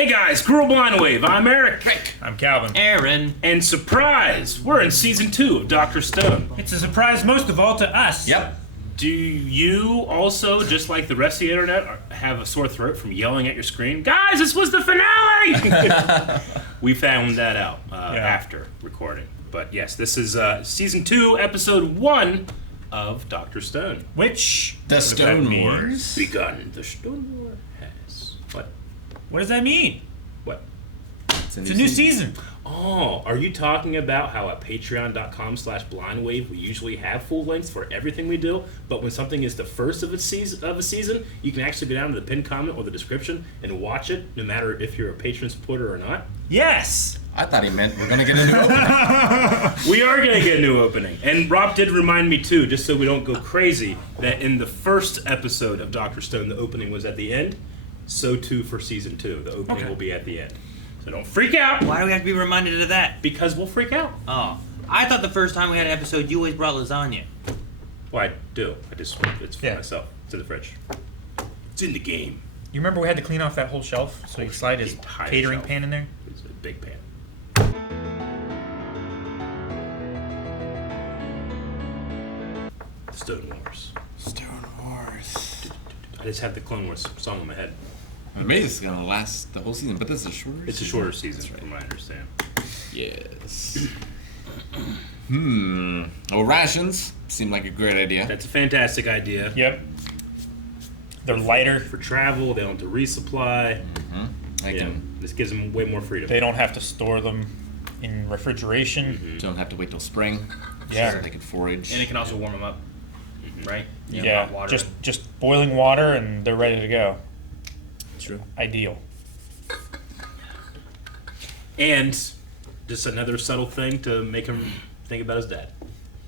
Hey guys, Cruel Blind Wave, I'm Eric. I'm Calvin. Aaron. And surprise, we're in season 2 of Dr. Stone. It's a surprise most of all to us. Yep. Do you also, just like the rest of the internet, have a sore throat from yelling at your screen? Guys, this was the finale! We found that out after recording. But yes, this is season 2, episode 1 of Dr. Stone. Which The Stone Wars. Begun. The Stone War has... What does that mean? What? It's a new season. Oh, are you talking about how at patreon.com/blindwave we usually have full lengths for everything we do, but when something is the first of a season, you can actually go down to the pinned comment or the description and watch it, no matter if you're a patron supporter or not? Yes. I thought he meant we're going to get a new opening. We are going to get a new opening. And Rob did remind me, too, just so we don't go crazy, that in the first episode of Dr. Stone, the opening was at the end. So, too, for season 2. The opening will be at the end. So don't freak out. Why do we have to be reminded of that? Because we'll freak out. Oh. I thought the first time we had an episode, you always brought lasagna. Well, I do. It's for myself. It's in the fridge. It's in the game. You remember we had to clean off that whole shelf so you could slide his entire catering shelf. pan in there? It's a big pan. Stone Wars. Stone Wars. I just have the Clone Wars song in my head. Maybe this is going to last the whole season, but this is a shorter season. It's a shorter season, from what I understand. Yes. Well, rations seem like a great idea. That's a fantastic idea. Yep. They're lighter. For travel, they don't have to resupply. This gives them way more freedom. They don't have to store them in refrigeration. Don't have to wait till spring. Yeah. So they can forage. And it can also warm them up, right? Yeah. Hot water. Just boiling water and they're ready to go. True. Ideal. And just another subtle thing to make him think about his dad,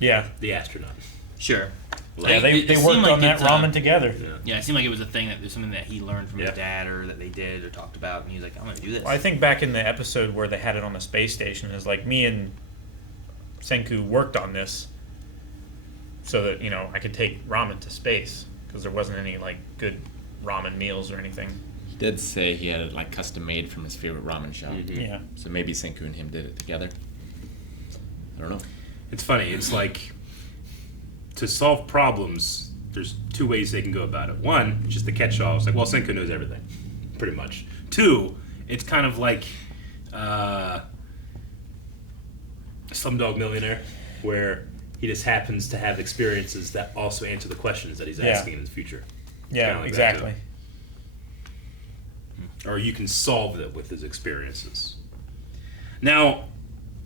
Yeah. the astronaut. Sure. Yeah, they It worked seemed on that it's, ramen together. Yeah, it seemed like it was a thing that there's something that he learned from Yeah. his dad or that they did or talked about, and he was like, I'm going to do this. Well, I think back in the episode where they had it on the space station, is like me and Senku worked on this so that, I could take ramen to space because there wasn't any, good ramen meals or anything. He did say he had it custom made from his favorite ramen shop. Yeah. So maybe Senku and him did it together. I don't know. It's funny. It's like, to solve problems, there's two ways they can go about it. One, it's just the catch-all. It's like, well, Senku knows everything, pretty much. Two, it's kind of like Slumdog Millionaire, where he just happens to have experiences that also answer the questions that he's asking in the future. Yeah, Kinda like exactly. that, or you can solve it with his experiences. Now,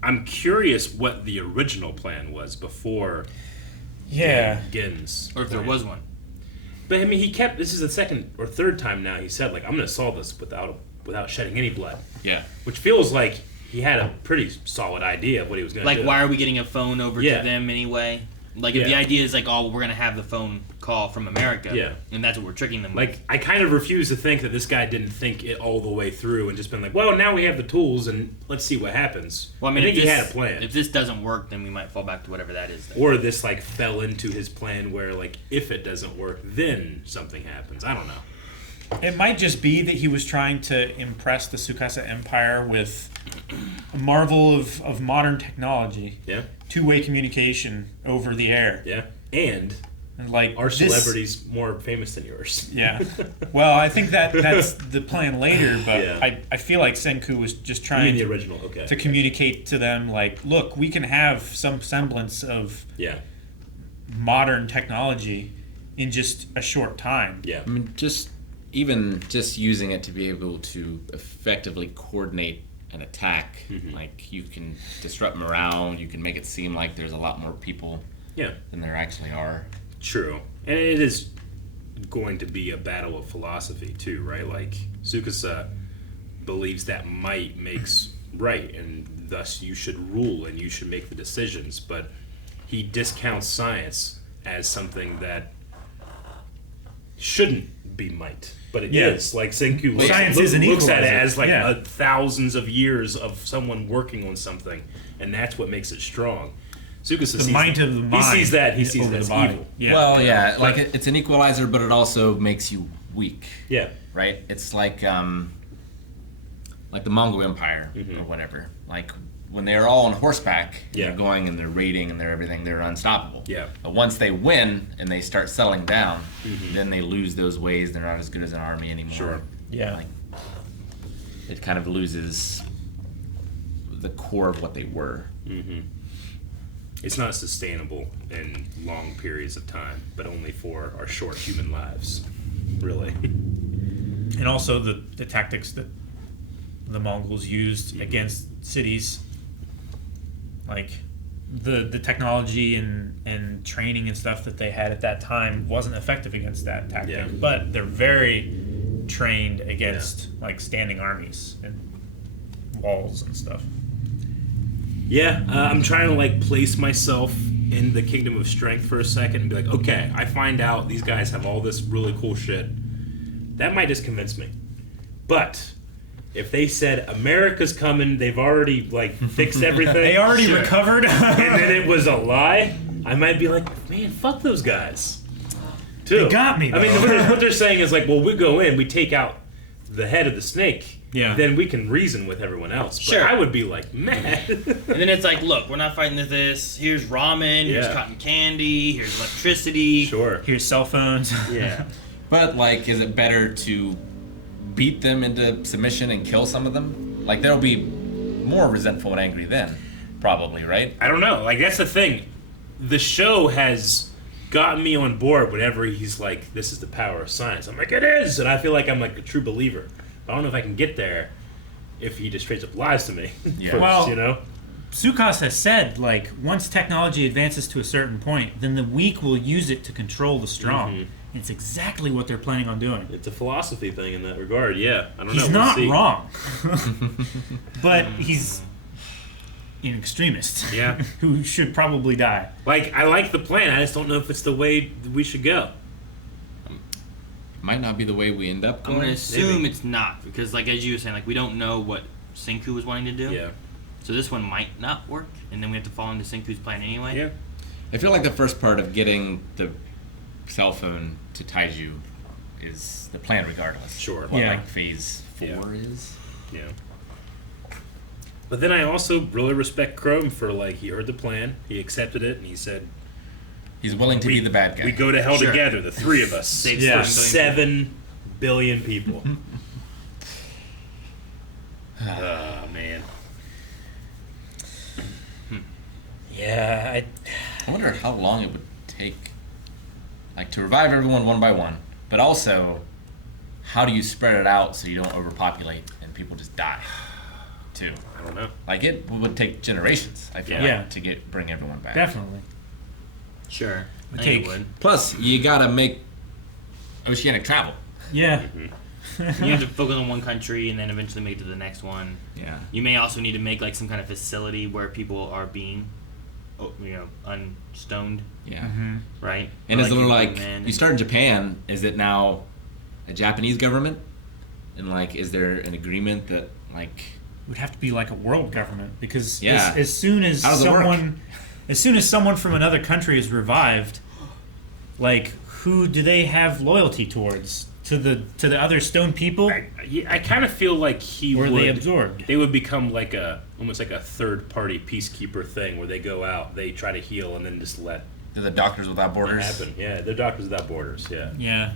I'm curious what the original plan was before Gen's or if there plan. was one. But I mean, this is the second or third time now he said, I'm going to solve this without shedding any blood. Yeah. Which feels like he had a pretty solid idea of what he was going to do. Why are we getting a phone over to them anyway? If the idea is we're going to have the phone call from America, and that's what we're tricking them with. I kind of refuse to think that this guy didn't think it all the way through and just been like, well, now we have the tools and let's see what happens. Well, I mean, think he had a plan. If this doesn't work, then we might fall back to whatever that is. Then. Or this fell into his plan where if it doesn't work, then something happens. I don't know. It might just be that he was trying to impress the Tsukasa Empire with a marvel of modern technology. Yeah. Two-way communication over the air. Yeah. And our celebrity's more famous than yours. Yeah. Well, I think that's the plan later, but Yeah. I feel like Senku was just trying the original, okay. to communicate to them, look, we can have some semblance of modern technology in just a short time. Yeah. I mean, even using it to be able to effectively coordinate an attack, you can disrupt morale, you can make it seem like there's a lot more people than there actually are. True. And it is going to be a battle of philosophy too, right? Tsukasa believes that might makes right, and thus you should rule and you should make the decisions, but he discounts science as something that shouldn't be might. But it is. Senku looks at it as thousands of years of someone working on something, and that's what makes it strong. Tsukasa the might of the mind. He sees that. He sees it as evil. Yeah. Well, it's an equalizer, but it also makes you weak. Yeah. Right? It's like like the Mongol Empire or whatever. Like when they're all on horseback, they're going and they're raiding and they're everything, they're unstoppable. Yeah. But once they win and they start settling down, then they lose those ways. They're not as good as an army anymore. Sure. Yeah. Like, it kind of loses the core of what they were. It's not sustainable in long periods of time, but only for our short human lives, really. And also the tactics that the Mongols used against cities, like the technology and training and stuff that they had at that time wasn't effective against that tactic. Yeah. But they're very trained against like standing armies and walls and stuff. Yeah, I'm trying to like place myself in the Kingdom of Strength for a second and be like, okay, I find out these guys have all this really cool shit. That might just convince me. But if they said America's coming, they've already like fixed everything. They already recovered, and then it was a lie, I might be like, man, fuck those guys. Too. They got me, though. I mean, what they're saying is like, well, we go in, we take out the head of the snake. Yeah. Then we can reason with everyone else. But Sure. I would be like, mad. And then it's like, look, we're not fighting this. Here's ramen. Here's cotton candy. Here's electricity. Sure. Here's cell phones. Yeah. But, like, is it better to beat them into submission and kill some of them? Like, they'll be more resentful and angry then, probably, right? I don't know. Like, that's the thing. The show has gotten me on board whenever he's like, this is the power of science. I'm like, it is! And I feel like I'm like a true believer. I don't know if I can get there if he just straight up lies to me. Yeah. First, Well, you know? Sukas has said, like, once technology advances to a certain point, then the weak will use it to control the strong. It's exactly what they're planning on doing. It's a philosophy thing in that regard, yeah. I don't know. He's We'll not see. wrong. But he's an extremist. Yeah. Who should probably die. Like, I like the plan. I just don't know if it's the way we should go. Might not be the way we end up I'm going. gonna assume Maybe. it's not because, like as you were saying, like we don't know what Senku was wanting to do. Yeah. So this one might not work, and then we have to fall into Senku's plan anyway. Yeah. I feel like the first part of getting the cell phone to Taiju is the plan regardless. Sure. What, Yeah. like phase 4 Yeah. is? Yeah. But then I also really respect Chrome for, like, he heard the plan, he accepted it, and he said, He's willing to be the bad guy. we go to hell Sure. together, the three of us. Save Yeah. 7 billion 7 billion people. Oh, man. Yeah, I wonder how long it would take, like, to revive everyone one by one, but also, how do you spread it out so you don't overpopulate and people just die, too? I don't know. Like, it would take generations, I feel Yeah. like, to bring everyone back. definitely. Sure. I Take- think it would. Plus, you gotta make oceanic travel. Yeah. You have to focus on one country and then eventually make it to the next one. Yeah. You may also need to make like some kind of facility where people are being, unstoned, Yeah. right? And Or, is it you like, put them in you and- start in Japan, is it now a Japanese government? And, like, is there an agreement that, like, It would have to be like a world government because Yeah. as soon as How does it work? someone from another country is revived, like who do they have loyalty towards? To the other stone people? I kind of feel like he Were would. they absorbed? They would become like almost like a third-party peacekeeper thing where they go out, they try to heal, and then just let they're the Doctors Without it Borders? happen. Yeah, they're Doctors Without Borders, yeah. Yeah.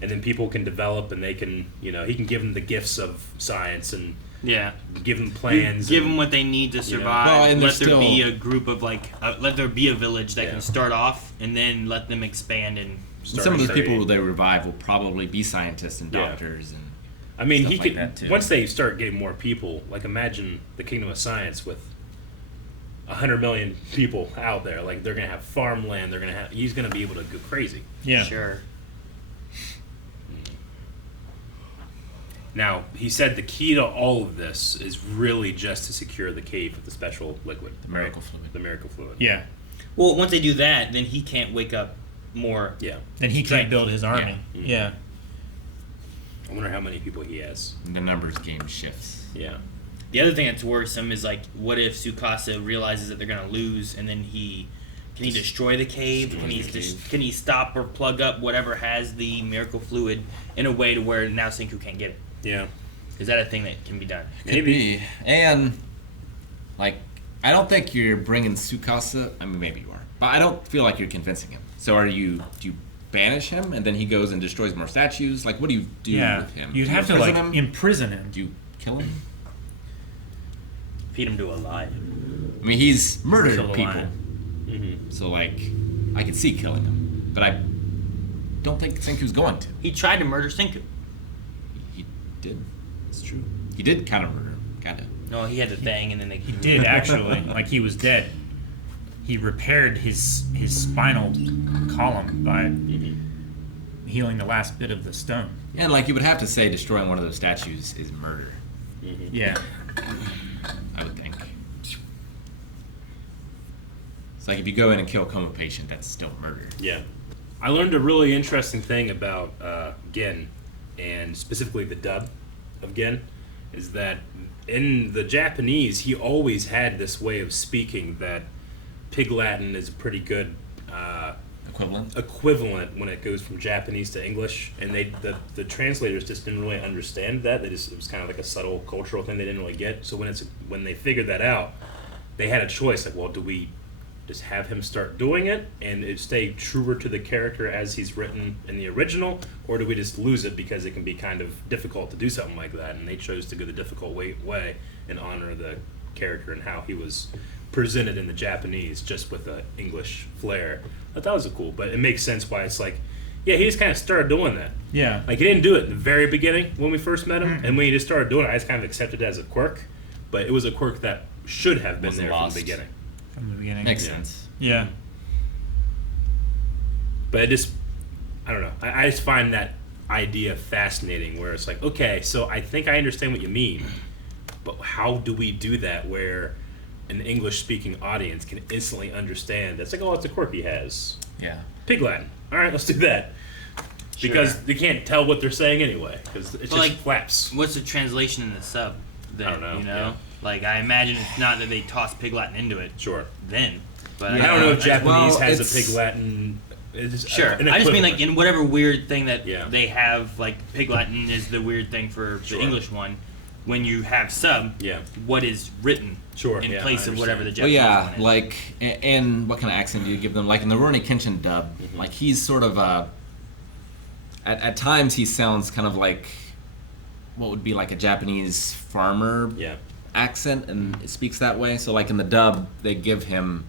And then people can develop, and they can, he can give them the gifts of science and Yeah. give them plans. Give and- them what they need to survive. Well, and let there there's be still- a group of let there be a village that Yeah. can start off, and then let them expand and. And some of the start people trade. they revive will probably be scientists and Yeah. doctors and I mean, stuff he like could that, too. once they start getting more people. Like, imagine the Kingdom of Science with 100 million people out there. Like, they're gonna have farmland. He's gonna be able to go crazy. Yeah. Sure. Now, he said the key to all of this is really just to secure the cave with the special liquid, the miracle fluid. the miracle fluid. Yeah. Well, once they do that, then he can't wake up more. Yeah. Then he can't build his army. Yeah. Yeah. I wonder how many people he has. And the numbers game shifts. Yeah. The other thing that's worrisome is like, what if Tsukasa realizes that they're gonna lose, and then can he destroy the cave? Can he stop or plug up whatever has the miracle fluid in a way to where now Senku can't get it? Yeah. Is that a thing that can be done? Could be. And, like, I don't think you're bringing Tsukasa. I mean, maybe you are. But I don't feel like you're convincing him. So do you banish him and then he goes and destroys more statues? Like, what do you do with him? You'd Do you have to, like, him? imprison him. Do you kill him? Feed him to a lion. I mean, he's murdered Kill the people. lion. So, like, I could see killing him. But I don't think Senku's going to. He tried to murder Senku. He did. It's true. He did kind of murder him. Kind of. No, he had the thing, and then they. He did, actually. Like, he was dead. He repaired his spinal column by healing the last bit of the stone. Yeah, and, like, you would have to say destroying one of those statues is murder. Yeah. I would think. It's like if you go in and kill a coma patient, that's still murder. Yeah. I learned a really interesting thing about Gen, and specifically the dub of Gen, is that in the Japanese, he always had this way of speaking that Pig Latin is a pretty good equivalent when it goes from Japanese to English, and the translators just didn't really understand that. It was kind of like a subtle cultural thing they didn't really get. So when they figured that out, they had a choice. Like, well, do we just have him start doing it and it stay truer to the character as he's written in the original, or do we just lose it because it can be kind of difficult to do something like that? And they chose to go the difficult way and honor the character and how he was presented in the Japanese, just with the English flair. I thought it was cool, but it makes sense why it's like, yeah, he just kind of started doing that. Yeah. Like, he didn't do it in the very beginning when we first met him, and when he just started doing it, I just kind of accepted it as a quirk, but it was a quirk that should have been Wasn't there lost. from the beginning. From the beginning. Makes sense. Yeah. But it just, I don't know. I just find that idea fascinating where it's like, okay, so I think I understand what you mean, but how do we do that where an English-speaking audience can instantly understand? That's like, oh, it's a quirk he has. Yeah. Pig Latin. All right, let's do that. Because Sure. they can't tell what they're saying anyway, because it just like, flaps. What's the translation in the sub? Then, I don't know, You know, yeah. like I imagine it's not that they toss Pig Latin into it. Sure. Then, but I don't know if Japanese well, has it's- a Pig Latin. It's Sure. an I just mean like equivalent. in whatever weird thing that Yeah. they have, like Pig Latin is the weird thing for Sure. the English one. When you have sub, Yeah. what is written Sure, in yeah, place I of whatever the Well, Japanese yeah, one is. like, and what kind of accent do you give them? Like in the Rurouni Kenshin dub, like he's sort of at times he sounds kind of like what would be like a Japanese farmer Yeah. accent, and it speaks that way. So like in the dub, they give him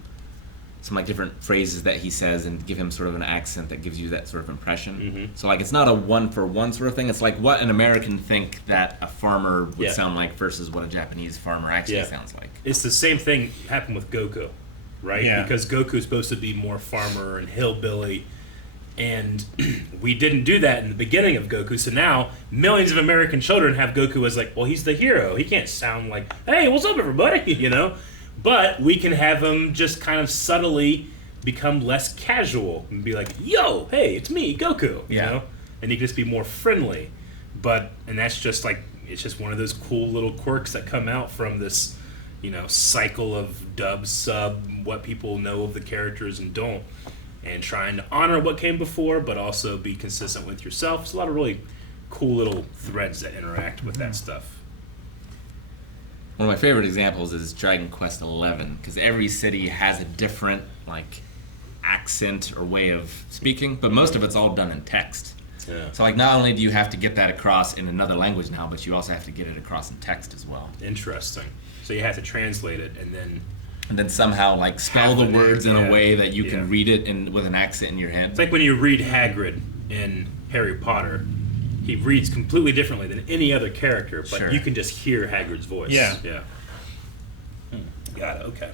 some like different phrases that he says and give him sort of an accent that gives you that sort of impression. So like it's not a one for one sort of thing. It's like what an American think that a farmer would Yeah. sound like versus what a Japanese farmer actually Yeah. sounds like. It's the same thing happened with Goku, right? Yeah. Because Goku's supposed to be more farmer and hillbilly, and we didn't do that in the beginning of Goku. So now millions of American children have Goku as like, well, he's the hero. He can't sound like, hey, what's up, everybody? You know, but we can have him just kind of subtly become less casual and be like, yo, hey, it's me, Goku. You Yeah. know, and he can just be more friendly. And that's just like, it's just one of those cool little quirks that come out from this, you know, cycle of dub, sub, what people know of the characters and don't, and trying to honor what came before, but also be consistent with yourself. It's a lot of really cool little threads that interact with that stuff. One of my favorite examples is Dragon Quest XI, because every city has a different like accent or way of speaking, but most of it's all done in text. Yeah. So like not only do you have to get that across in another language now, but you also have to get it across in text as well. Interesting. So you have to translate it and then somehow like spell Have the an words in yeah, a way that you yeah. can read it with an accent in your head. it's like when you read Hagrid in Harry Potter. He reads completely differently than any other character, but Sure. you can just hear Hagrid's voice. Yeah. Yeah. Got it. Okay.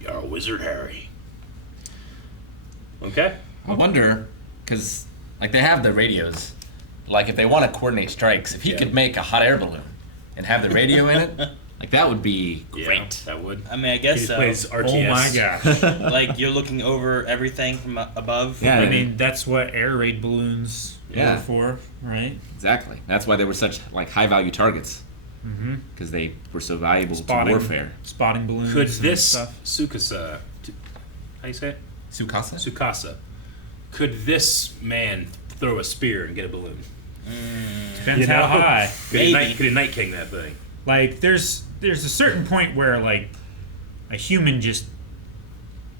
You're a wizard, Harry. Okay. I wonder, because like they have the radios, like if they want to coordinate strikes, if he Yeah. could make a hot air balloon and have the radio in it, like that would be Yeah, great. that would. I mean, I He guess just so. plays RTS. Oh my gosh. Like you're looking over everything from above. Yeah, I mean, that's what air raid balloons Yeah. were for, right? Exactly. That's why they were such like high value targets, Mm-hmm. because they were so valuable Spotting, to warfare. spotting balloons. Could and this stuff. Tsukasa, how you say it? Tsukasa? Tsukasa, could this man throw a spear and get a balloon? Depends how high. Could he Night King that thing? Like, there's a certain point where, like, a human just,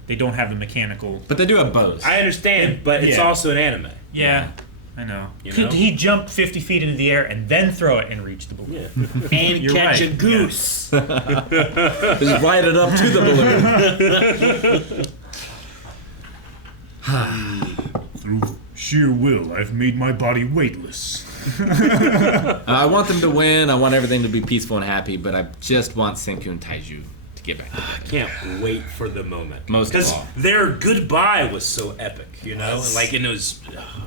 they don't have the mechanical. But they do have bows. I understand, but it's also an anime. Yeah, I know. You Could know? he jump 50 feet into the air and then throw it and reach the balloon? Yeah. And You're catch right, a goose. Just ride it up to the balloon. Through sheer will, I've made my body weightless. I want them to win. I want everything to be peaceful and happy, but I just want Senku and Taiju to get back together. I can't wait for the moment. Most of because all. their goodbye was so epic, you know, and it was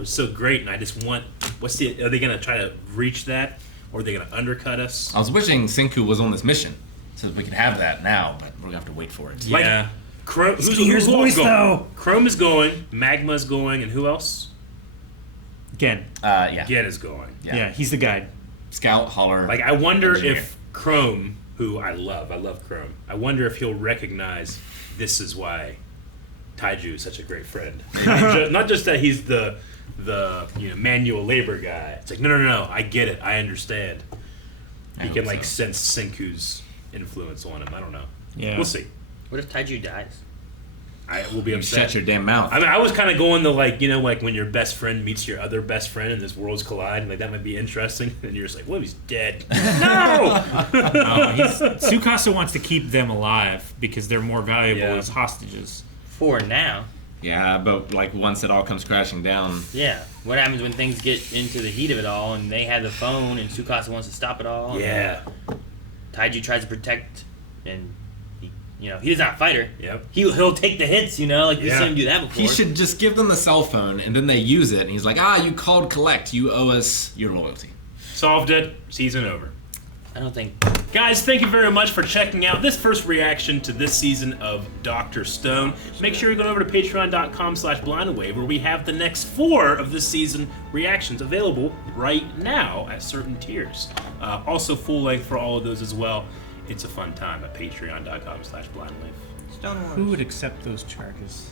so great. And I just want, are they gonna try to reach that, or are they gonna undercut us? I was wishing Senku was on this mission so that we could have that now, but we're gonna have to wait for it. Like, Yeah. Chrome, Let's hear his voice, going? though. Chrome is going, Magma's going, and who else? Again. Yeah. Get is going. Yeah, he's the guide. Scout, Holler. Like, I wonder Engineer. if Chrome, who I love Chrome, I wonder if he'll recognize this is why Taiju is such a great friend. Not just that he's the manual labor guy. It's like, no, I get it, I understand. I He hope can, like, so. sense Senku's influence on him. I don't know. Yeah. We'll see. What if Taiju dies? I will be You upset. shut your damn mouth. I mean, I was kind of going to, like, like when your best friend meets your other best friend and this worlds collide, and like that might be interesting. And you're just like, well, he's dead. No! Tsukasa wants to keep them alive because they're more valuable Yeah. as hostages. For now. Yeah, but like once it all comes crashing down, Yeah. What happens when things get into the heat of it all and they have the phone and Tsukasa wants to stop it all? and Yeah. Taiju tries to protect and he's not a fighter. Yep. He'll take the hits, like we've Yeah. seen him do that before. he should just give them the cell phone and then they use it and he's like, you called collect, you owe us your loyalty. Solved it. Season over. I don't think Guys, thank you very much for checking out this first reaction to this season of Dr. Stone. Make sure you go over to patreon.com/blindaway where we have the next 4 of this season reactions available right now at certain tiers. Also full length for all of those as well. It's a fun time at patreon.com/blindaway. Stone Wars. Who would accept those charges?